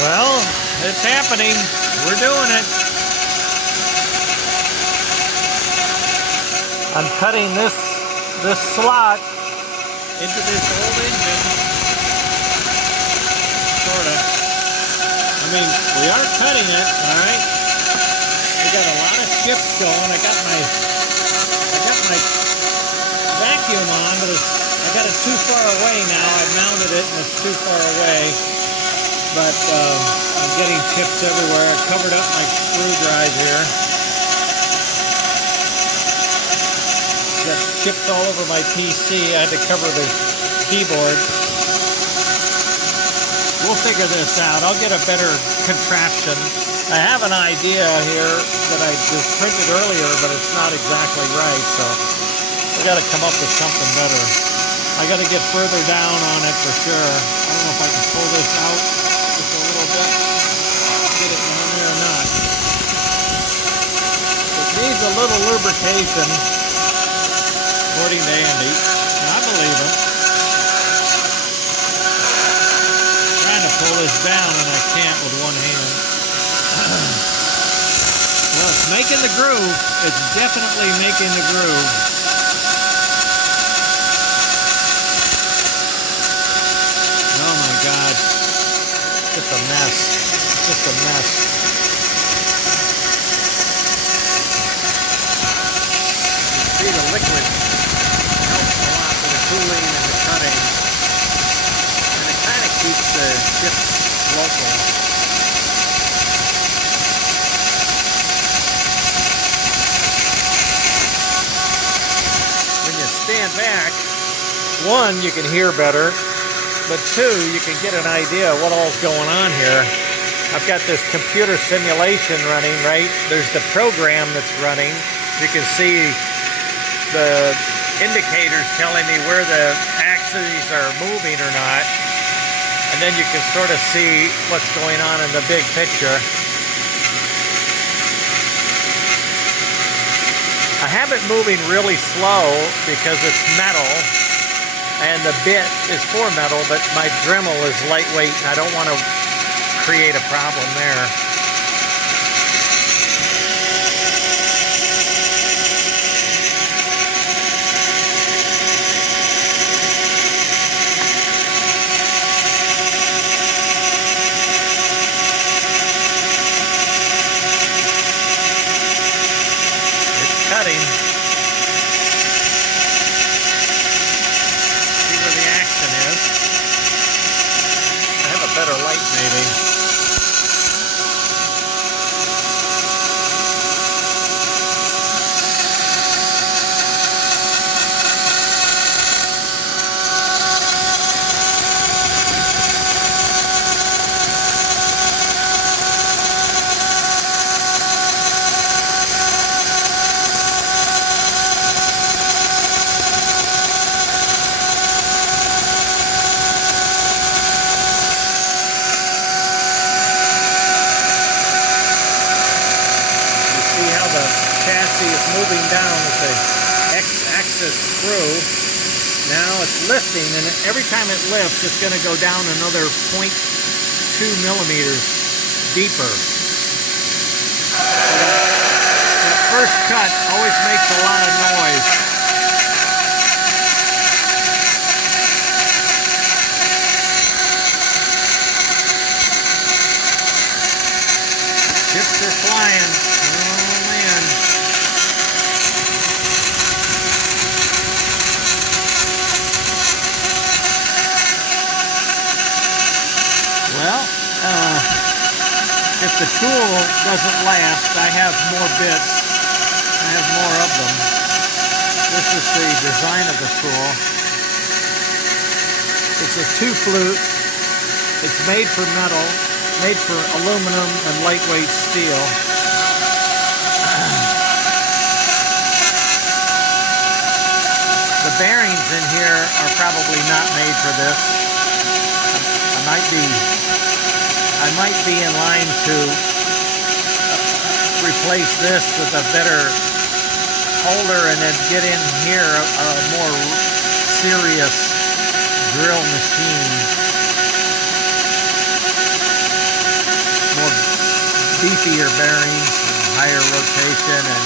Well, it's happening. We're doing it. I'm cutting this slot into this old engine. Sorta. I mean, we are cutting it, all right? We got a lot of skips going. I got my vacuum on, but I got it too far away now. I mounted it and it's too far away. But I'm getting chips everywhere. I covered up my screw drive here. Got chips all over my PC. I had to cover the keyboard. We'll figure this out. I'll get a better contraption. I have an idea here that I just printed earlier, but it's not exactly right, so we got to come up with something better. I got to get further down on it for sure. I don't know if I can pull this out just a little bit. Get it down there or not. It needs a little lubrication, according to Andy. I believe him. I'm trying to pull this down and I can't with one hand. Well, it's making the groove. It's definitely making the groove. Oh my God. Just a mess. Just a mess. You see the liquid helps a lot with the cooling and the cutting. And it kind of keeps the chips local. When you stand back, one, you can hear better, but two, you can get an idea of what all's going on here. I've got this computer simulation running, right? There's the program that's running. You can see the indicators telling me where the axes are moving or not. And then you can sort of see what's going on in the big picture. I have it moving really slow because it's metal and the bit is for metal, but my Dremel is lightweight and I don't want to create a problem there. Cutting. See where the action is. I have a better light maybe. Chassis is moving down with the X-axis screw. Now it's lifting, and every time it lifts, it's going to go down another 0.2 millimeters deeper. So that first cut always makes a lot of noise. Chips are flying. Oh man. Well, if the tool doesn't last, I have more bits. I have more of them. This is the design of the tool. It's a 2-flute. It's made for metal, made for aluminum and lightweight steel. The bearings in here are probably not made for this. I might be in line to replace this with a better holder and then get in here a more serious drill machine. beefier bearings, and higher rotation, and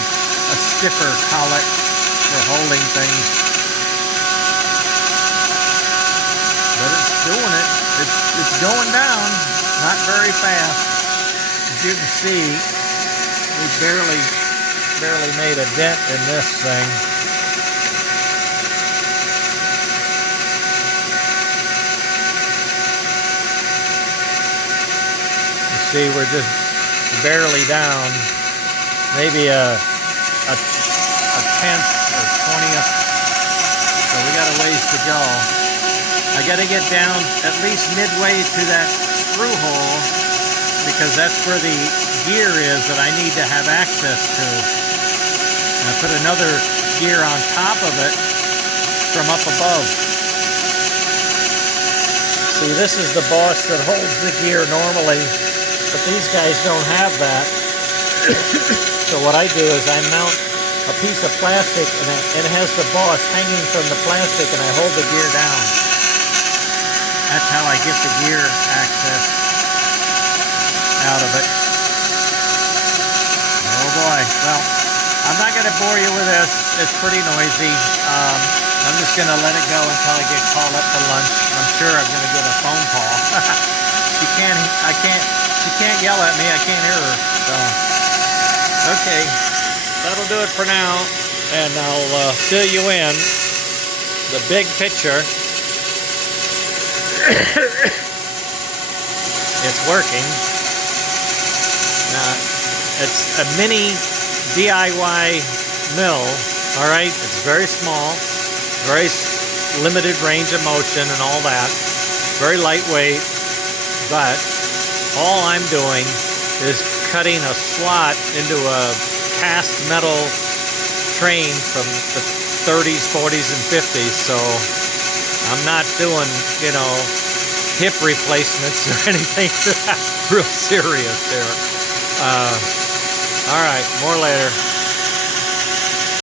a stiffer collet for holding things. But it's doing it. It's going down, not very fast. As you can see, we barely made a dent in this thing. You see, we're just barely down, maybe a tenth or 20th. So we got a ways to go. I got to get down at least midway to that screw hole, because that's where the gear is that I need to have access to. And I put another gear on top of it from up above. See, this is the boss that holds the gear normally, but these guys don't have that. So what I do is I mount a piece of plastic, and it has the boss hanging from the plastic, and I hold the gear down. That's how I get the gear access out of it. Oh boy. Well, I'm not going to bore you with this. It's pretty noisy. I'm just going to let it go until I get called up to lunch. I'm sure I'm going to get a phone call. She can't yell at me. I can't hear her. So, okay. That'll do it for now. And I'll fill you in the big picture. It's working. It's a mini DIY mill, all right? It's very small, very limited range of motion and all that, very lightweight, but all I'm doing is cutting a slot into a cast metal train from the 30s, 40s, and 50s, so I'm not doing, you know, hip replacements or anything real serious there. All right, more later.